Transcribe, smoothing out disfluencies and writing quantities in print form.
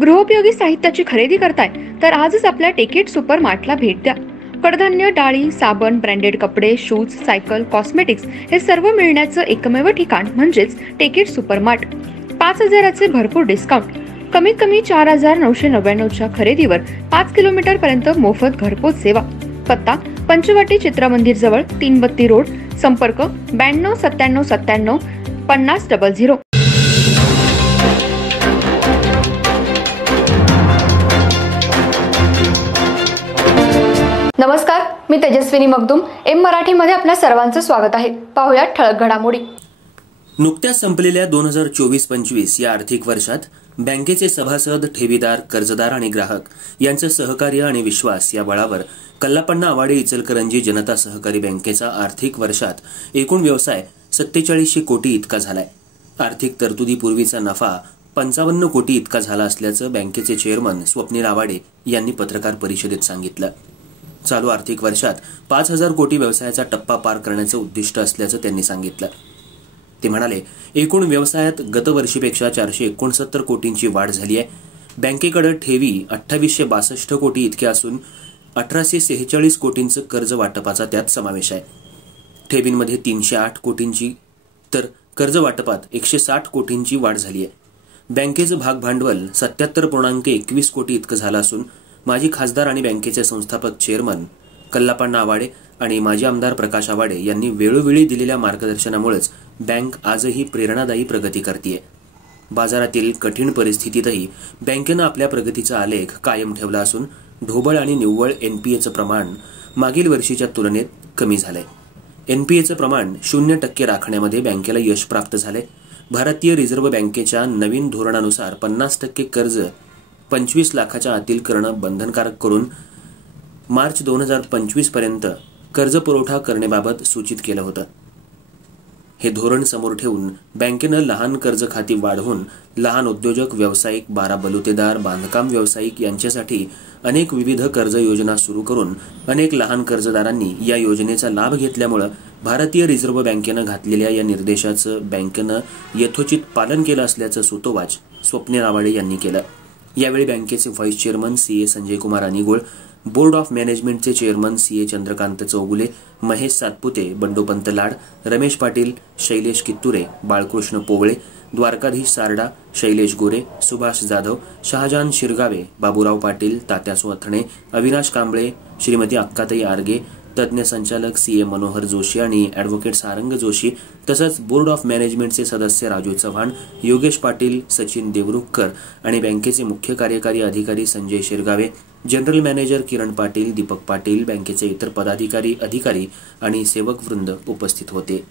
गृहोपयोगी साहित्याची खरेदी करताय तर आजच आपल्या टेकेट सुपर मार्टला भेट द्या। कडधान्य, डाळी, साबण, ब्रँडेड कपडे, शूज, सायकल, कॉस्मेटिक्स हे सर्व मिळण्याचं एकमेव ठिकाण म्हणजेच टेकेट सुपर मार्ट। 5,000चे भरपूर डिस्काउंट, कमीत कमी 4,999च्या खरेदीवर 5 किलोमीटर पर्यंत मोफत घरपोच सेवा। पत्ता पंचवटी चित्रमंदिर जवळ, 3 बत्ती रोड। संपर्क 92 97 97 50 00। नमस्कार, मी तेजस्विनी मगदूम। एम मराठीमध्ये आपल्या सर्वांचं स्वागत आहे। पाहूया ठळक घडामोडी। नुकत्याच संपलेल्या 2024-25 या आर्थिक वर्षात बँकेचे सभासद, ठेवीदार, कर्जदार आणि ग्राहक यांचं सहकार्य आणि विश्वास या बळावर कल्लापण्णा आवाडे इचलकरंजी जनता सहकारी बँकेचा आर्थिक वर्षात एकूण व्यवसाय 4700 कोटी इतका झालाय। आर्थिक तरतुदीपूर्वीचा नफा 55 कोटी इतका झाला असल्याचं बँकेचे चेअरमन स्वप्नील आवाडे यांनी पत्रकार परिषदेत सांगितलं। चालू आर्थिक वर्षात 5,000 कोटी व्यवसायाचा टप्पा पार करण्याचं उद्दिष्ट असल्याचं त्यांनी सांगितलं। ते म्हणाले, एकूण व्यवसायात गतवर्षीपेक्षा 469 कोटींची वाढ झाली आहे। बँकेकडे ठेवी 2862 कोटी इतक्या असून 1846 कोटींचं कर्ज वाटपाचा त्यात समावेश आहे। ठेवींमध्ये 308 कोटींची तर कर्ज वाटपात 160 कोटींची वाढ झाली आहे। बँकेचं भागभांडवल 77.21 कोटी इतकं झालं असून माजी खासदार आणि बँकेचे संस्थापक चेअरमन कल्लापण्णा आवाडे आणि माजी आमदार प्रकाश आवाडे यांनी वेळोवेळी दिलेल्या मार्गदर्शनामुळेच बँक आजही प्रेरणादायी प्रगती करतेय। बाजारातील कठीण परिस्थितीतही बँकेनं आपल्या प्रगतीचा आलेख कायम ठेवला असून ढोबळ आणि निव्वळ एनपीएचं प्रमाण मागील वर्षीच्या तुलनेत कमी झालंय। एनपीएचं प्रमाण 0% राखण्यामध्ये बँकेला यश प्राप्त झालंय। भारतीय रिझर्व्ह बँकेच्या नवीन धोरणानुसार 50% कर्ज 25 लाखाच्या आतील करणं बंधनकारक करून मार्च 2025 पर्यंत कर्ज पुरवठा करण्याबाबत सूचित केलं होतं। हे धोरण समोर ठेवून बँकेनं लहान कर्ज खाती वाढवून लहान उद्योजक, व्यावसायिक, 12 बलुतेदार, बांधकाम व्यावसायिक यांच्यासाठी अनेक विविध कर्ज योजना सुरू करून अनेक लहान कर्जदारांनी या योजनेचा लाभ घेतल्यामुळे भारतीय रिझर्व्ह बँकेनं घातलेल्या या निर्देशाचं बँकेनं यथोचित पालन केलं असल्याचं सूतोवाच स्वप्नील आवाडे यांनी केलं। यावेळी बँकेचे vice chairman CA Sanjay Kumar Anigol, board of मॅनेजमेंटचे चेअरमन सीए चंद्रकांत चौगुले, महेश सातपुते, बंडोपंत लाड, रमेश पाटील, शैलेश कित्तुरे, बाळकृष्ण पोवळे, द्वारकाधीश सारडा, शैलेश गोरे, सुभाष जाधव, शहाजान शिरगावे, बाबूराव पाटील, तात्यासो अथणे, अविनाश कांबळे, श्रीमती अक्काताई आर्गे, तज्ज्ञ संचालक सीए मनोहर जोशी आणि ॲडव्होकेट सारंग जोशी तसंच बोर्ड ऑफ मॅनेजमेंटचे सदस्य राजू चव्हाण, योगेश पाटील, सचिन देवरुखकर आणि बँकेचे मुख्य कार्यकारी अधिकारी संजय शिरगावे, जनरल मॅनेजर किरण पाटील, दीपक पाटील, बँकेचे इतर पदाधिकारी, अधिकारी आणि सेवकवृंद उपस्थित होते।